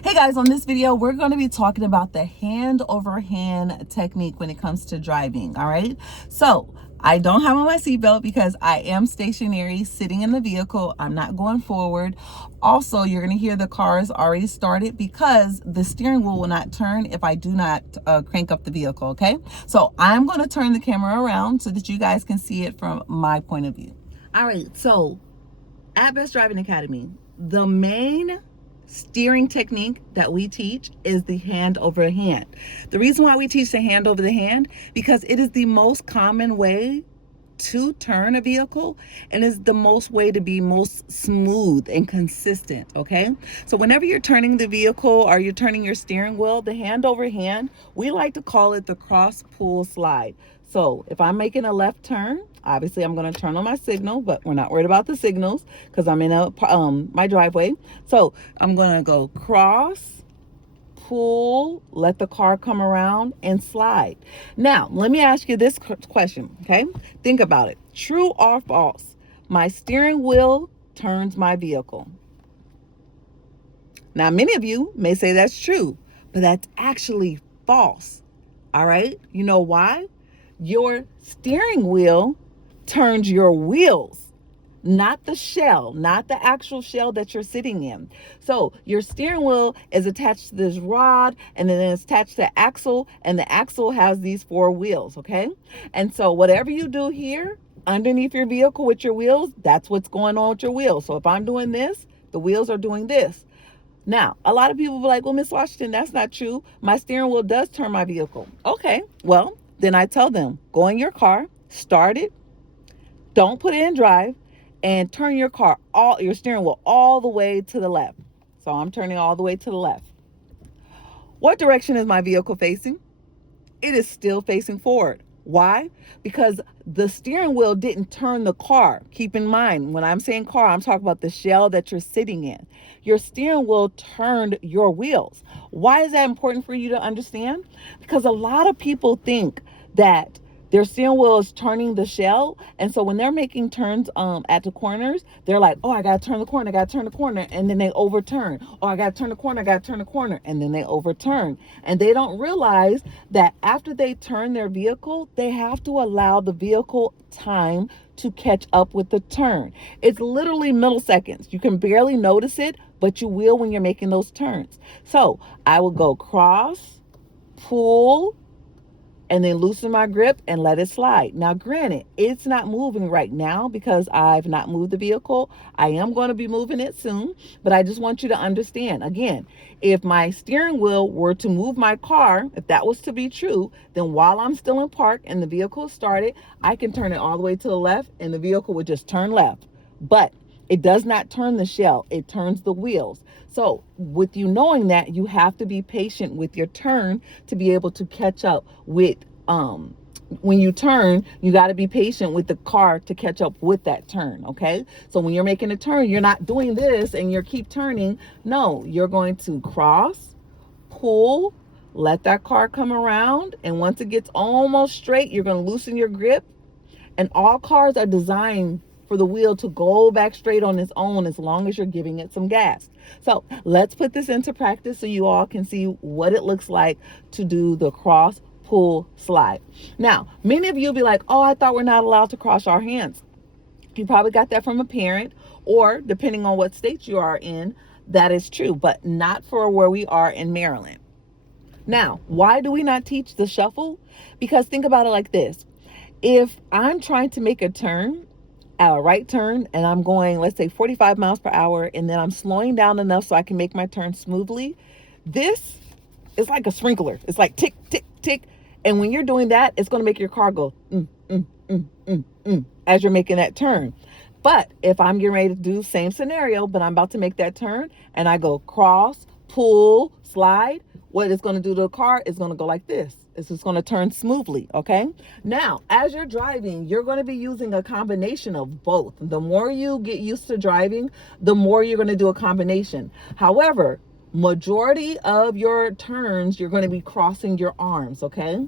Hey guys, on this video, we're going to be talking about the hand over hand technique when it comes to driving. All right. So I don't have on my seatbelt because I am stationary sitting in the vehicle. I'm not going forward. Also, you're going to hear the car is already started because the steering wheel will not turn if I do not crank up the vehicle. Okay. So I'm going to turn the camera around so that you guys can see it from my point of view. All right. So at Best Driving Academy, the main steering technique that we teach is the hand over hand. The reason why we teach the hand over the hand, because it is the most common way to turn a vehicle and is the most way to be most smooth and consistent. Okay, so whenever you're turning the vehicle or you're turning your steering wheel, the hand over hand, we like to call it the cross pull slide. So if I'm making a left turn, obviously I'm going to turn on my signal, but we're not worried about the signals because I'm in my driveway. So I'm going to go cross, pull, let the car come around and slide. Now, let me ask you this question, okay? Think about it. True or false? My steering wheel turns my vehicle. Now, many of you may say that's true, but that's actually false. All right? You know why? Your steering wheel turns your wheels, not the shell, not the actual shell that you're sitting in. So your steering wheel is attached to this rod, and then it's attached to the axle, and the axle has these four wheels, okay? And so whatever you do here underneath your vehicle with your wheels, that's what's going on with your wheels. So if I'm doing this, the wheels are doing this. Now, a lot of people be like, well, Miss Washington, that's not true. My steering wheel does turn my vehicle. Okay, well, then I tell them, go in your car, start it, don't put it in drive, and turn your steering wheel all the way to the left. So I'm turning all the way to the left. What direction is my vehicle facing? It is still facing forward. Why? Because the steering wheel didn't turn the car. Keep in mind, when I'm saying car, I'm talking about the shell that you're sitting in. Your steering wheel turned your wheels. Why is that important for you to understand? Because a lot of people think that their steering wheel is turning the shell. And so when they're making turns at the corners, they're like, oh, I got to turn the corner, I got to turn the corner. And then they overturn. Oh, I got to turn the corner, I got to turn the corner. And then they overturn. And they don't realize that after they turn their vehicle, they have to allow the vehicle time to catch up with the turn. It's literally milliseconds. You can barely notice it, but you will when you're making those turns. So I will go cross, pull, and then loosen my grip and let it slide. Now, granted, it's not moving right now because I've not moved the vehicle. I am going to be moving it soon, but I just want you to understand, again, if my steering wheel were to move my car, if that was to be true, then while I'm still in park and the vehicle is started, I can turn it all the way to the left and the vehicle would just turn left. But it does not turn the shell, it turns the wheels. So with you knowing that, you have to be patient with your turn to be able to catch up with, when you turn, you got to be patient with the car to catch up with that turn, okay? So when you're making a turn, you're not doing this and you keep turning. No, you're going to cross, pull, let that car come around. And once it gets almost straight, you're going to loosen your grip. And all cars are designed for the wheel to go back straight on its own as long as you're giving it some gas. So let's put this into practice so you all can see what it looks like to do the cross, pull, slide. Now, many of you will be like, oh, I thought we're not allowed to cross our hands. You probably got that from a parent, or depending on what state you are in, that is true, but not for where we are in Maryland. Now, why do we not teach the shuffle? Because think about it like this. If I'm trying to make a turn, a right turn, and I'm going, let's say 45 miles per hour, and then I'm slowing down enough so I can make my turn smoothly, this is like a sprinkler. It's like tick, tick, tick. And when you're doing that, it's going to make your car go as you're making that turn. But if I'm getting ready to do same scenario, but I'm about to make that turn and I go cross, pull, slide, what it's going to do to the car is going to go like this. It's just going to turn smoothly, okay? Now, as you're driving, you're going to be using a combination of both. The more you get used to driving, the more you're going to do a combination. However, majority of your turns, you're going to be crossing your arms, okay?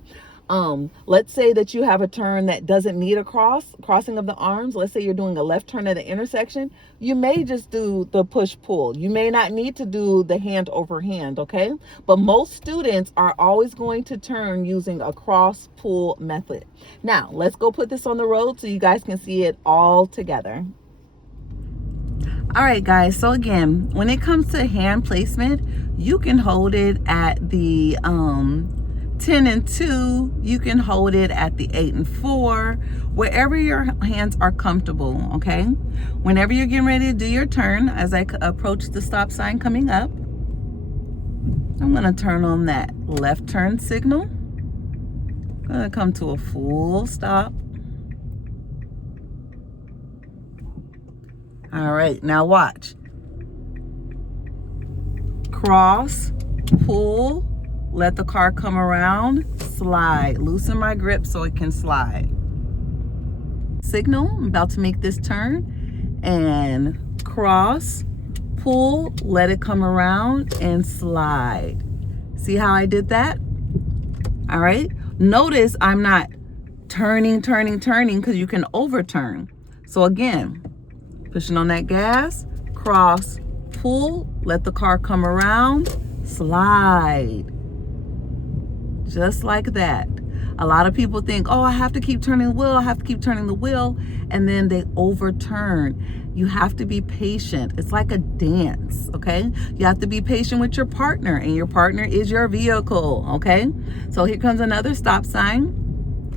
Let's say that you have a turn that doesn't need a crossing of the arms. Let's say you're doing a left turn at an intersection. You may just do the push pull. You may not need to do the hand over hand, okay? But most students are always going to turn using a cross pull method. Now, let's go put this on the road so you guys can see it all together. All right, guys, so again, when it comes to hand placement, you can hold it at the 10 and 2, you can hold it at the 8 and 4, wherever your hands are comfortable, okay? Whenever you're getting ready to do your turn, as I approach the stop sign coming up, I'm gonna turn on that left turn signal. I'm gonna come to a full stop. All right, now watch. Cross, pull, let the car come around, slide. Loosen my grip so it can slide. Signal, I'm about to make this turn, and cross, pull, let it come around, and slide. See how I did that? All right, notice I'm not turning, because you can overturn. So again, pushing on that gas, cross, pull, let the car come around, slide. Just like that. A lot of people think, oh, I have to keep turning the wheel, I have to keep turning the wheel, and then they overturn. You have to be patient. It's like a dance, okay? You have to be patient with your partner, and your partner is your vehicle, okay? So here comes another stop sign.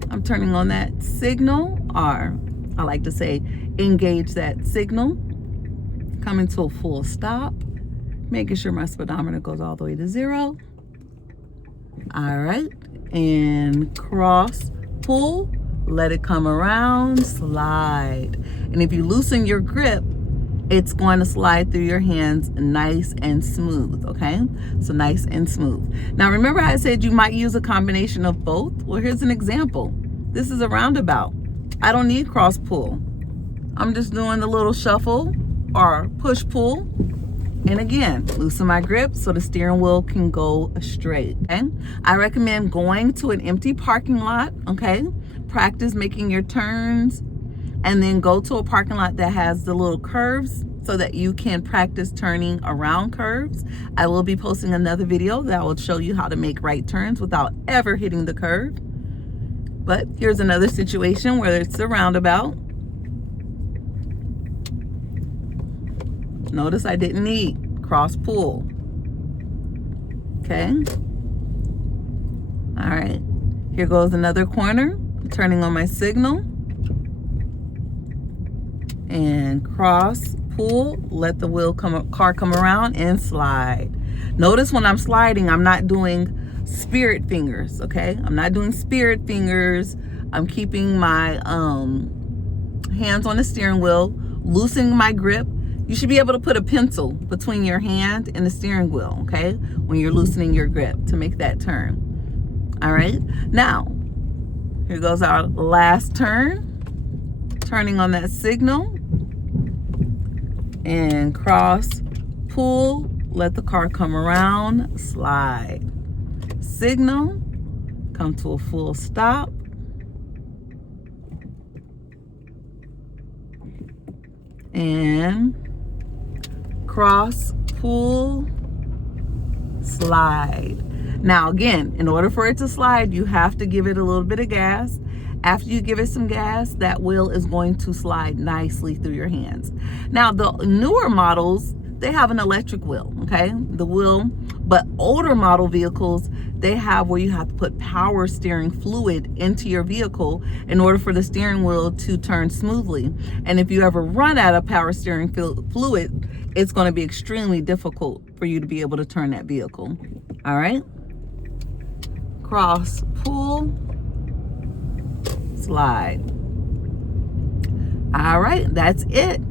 I'm turning on that signal, or I like to say, engage that signal. Coming to a full stop, making sure my speedometer goes all the way to 0. All right, and cross, pull, let it come around, slide. And if you loosen your grip, it's going to slide through your hands nice and smooth, okay? So nice and smooth. Now remember I said you might use a combination of both? Well, here's an example. This is a roundabout. I don't need cross pull. I'm just doing the little shuffle or push pull. And again, loosen my grip so the steering wheel can go straight, okay? I recommend going to an empty parking lot, okay? Practice making your turns, and then go to a parking lot that has the little curves so that you can practice turning around curves. I will be posting another video that will show you how to make right turns without ever hitting the curve. But here's another situation where it's a roundabout. Notice I didn't need cross pull. Okay. All right. Here goes another corner. I'm turning on my signal. And cross, pull, let the car come around and slide. Notice when I'm sliding, I'm not doing spirit fingers, okay? I'm not doing spirit fingers. I'm keeping my hands on the steering wheel, loosening my grip. You should be able to put a pencil between your hand and the steering wheel, okay? When you're loosening your grip to make that turn. All right, now, here goes our last turn. Turning on that signal. And cross, pull, let the car come around, slide. Signal, come to a full stop. And cross, pull, slide. Now again, in order for it to slide, you have to give it a little bit of gas. After you give it some gas, that wheel is going to slide nicely through your hands. Now the newer models, they have an electric wheel, okay? The wheel, but older model vehicles, they have where you have to put power steering fluid into your vehicle in order for the steering wheel to turn smoothly. And if you ever run out of power steering fluid, it's going to be extremely difficult for you to be able to turn that vehicle. All right? Cross, pull, slide. All right, that's it.